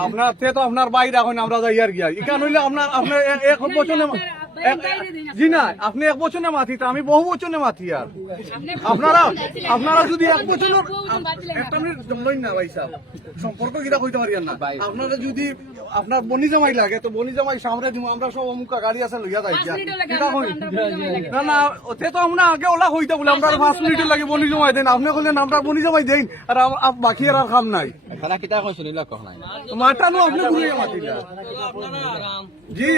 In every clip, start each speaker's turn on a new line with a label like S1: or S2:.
S1: আপনার তে তো আপনার বাইরে এখন আমরা যাই আর গিয়া ইকান হইলে আপনার আপনার এক বছরে জি না আপনি এক বছরে মাথি তা আমি বহু বছরে মাথি আর। আপনারা আপনারা যদি এক বছর একটা মিনিট না ভাই সাহেব সম্পর্ক কিরা কইতে পারি না? আপনারা যদি আপনার বনি জামাই লাগে তো বনি জামাই সামনে দিব আমরা সব অমুক গাড়ি আছে লইয়া যাই না না ওতে তো আমরা আগে ওলা হইতে বলে আমরা পাঁচ মিনিট লাগে। বনি জমাই দেন। আপনি কইলেন আমরা বনি জমাই দেন আর বাকি আর কাম নাই।
S2: খেলা কিতা কৈছো নিলা কখ নাই?
S1: মাটানো আপনি ঘুরিয়ে মাতিলা জি।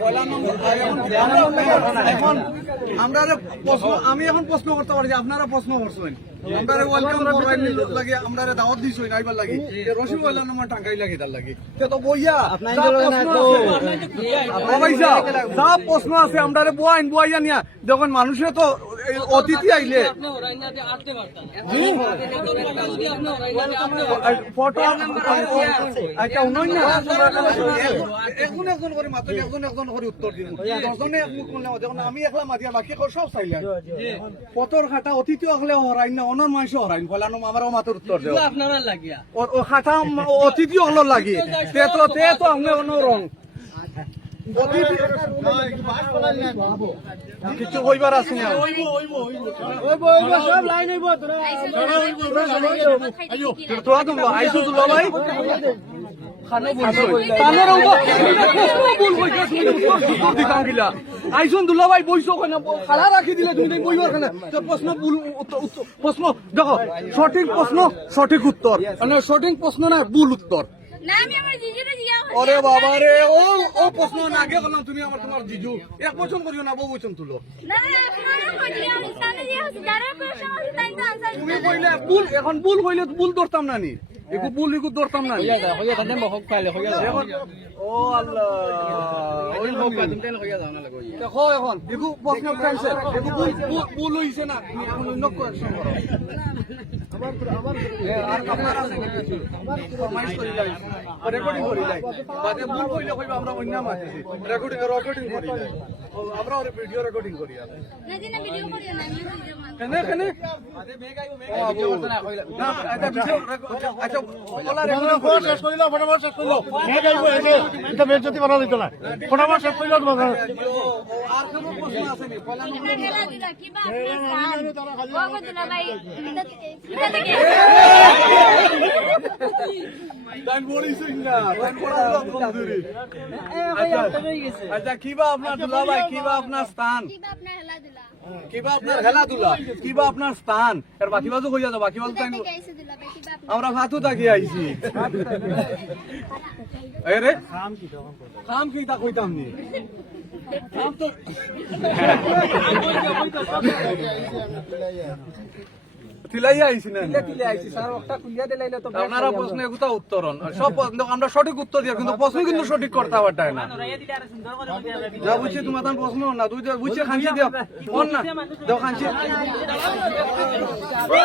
S1: পয়লা নম্বর, এখন আমরা প্রশ্ন আমি এখন প্রশ্ন করতে পারি আপনারা প্রশ্ন করছেন। আমরা ওয়েলকাম করবেন লাগে আমরা দাওয়াত দিছই নাইবার লাগি। এ রসি পয়লা নম্বর টাঙ্গাই লাগে তার লাগি। তে তো বইয়া যা প্রশ্ন আছে- আমরা বয়াইন বইয়া নিয়া যখন মানুষে তো অতিথি আইলে? ফটো আচ্ছা না। এখন একজন করে মাত্র একজন একজন করে উত্তর দিন। দশজনে এক মুখ করলে যখন আমি একলা মাতিয়া বাকি এখন সব চাইলাম। পতর খাটা অতিথি হলে হরাইন না অনর মানুষ হরাইন। ফলানো আমারও মাত্র উত্তর
S3: আপনারা লাগিয়া।
S1: ও- খাটা অতিথি হলো লাগি। তে তো তে তো আমি অন্য রং। কিছু কইবার আছে না। তোরা তো আইসো তো ভাই খানো বলছো তানের অঙ্গ ভুল কইছো তুমি উত্তর দিতাম গিলা আইসুন দুলা ভাই সঠিক প্রশ্ন, সঠিক উত্তর। মানে সঠিক প্রশ্ন না, ভুল উত্তর। আরে বাবা রে ও ও প্রশ্ন না আগে করলাম তুমি আমার তোমার জিজু। এক বছর করিও না বহু বছর তুলো তুমি কইলে ভুল এখন ভুল কইলে তো ভুল ধরতাম না নি একু ভুল একু ধরতাম না ও আল্লাহ। ওই
S2: মহক তুমি তেন হইয়া যাও না লাগো
S1: দেখো এখন একু প্রশ্ন কাইছে একু ভুল ভুল- ভুল হইছে না। তুমি এখন অন্য রেকর্ডিং করি যাই। বাদে ভুল কইলে কইবা আমরা অন্য। রেকর্ডিং রেকর্ডিং করি যাই। আমরা ওর ভিডিও রেকর্ডিং করি আর।
S4: না দিনা ভিডিও করিও না আমি ভিডিও
S1: কেনে কেনে? ও, আবু। না, এটা ভিডিও রেকর্ড- আচ্ছা, ওলা রেকর্ডিং করি যাই। ও, ও, আর কোনো প্রশ্ন আছে নি? পয়লা নম্বর
S4: আমরা গেলা দিলা কি বা আপনার সান ভাই
S1: কিবা আপনার কিবা স্থান
S4: দিলা
S1: কিবা আপনার খেলাধুলা কিবা আপনার স্থান এর বাকি বাজু কইয়া যাও বাকি বাজু তাই আমরা ভাতু তাকি আইছি। আরে কাম কি তা কইতাম নি? কাম তো তিলাই আইছি না আপনারা প্রশ্ন এগুতা উত্তর সব আমরা সঠিক উত্তর দিয়া কিন্তু প্রশ্ন কিন্তু সঠিক করতে পারতাই না যা বুঝছি তোমার প্রশ্ন না তুই বুঝছে দিও ফোন না দাও খাঞ্চি
S4: ওই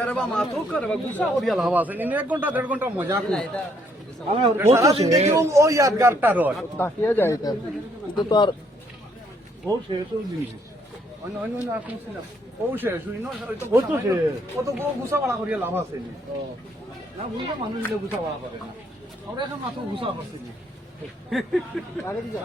S1: রে বা মাথো করে বা গুসা করিয়া লাভ আছে ইনি এক ঘণ্টা দেড় ঘণ্টা মজা করে সারা জিন্দগি ও- ও ইয়াদগারটা রয়
S5: তাকিয়ে যায় এটা কিন্তু তো আর
S1: অন্য অন্য অন্য আর কোনো ছিলাম। ও শেষ হই না
S5: ও তো শেষ।
S1: ও তো গো- বাড়া করিয়া লাভ আছে না বুঝলে মানুষ দিলে গুছা বাড়া করে না আমরা এখন মাত্র গুছা করছি নি।
S5: আগে দিকে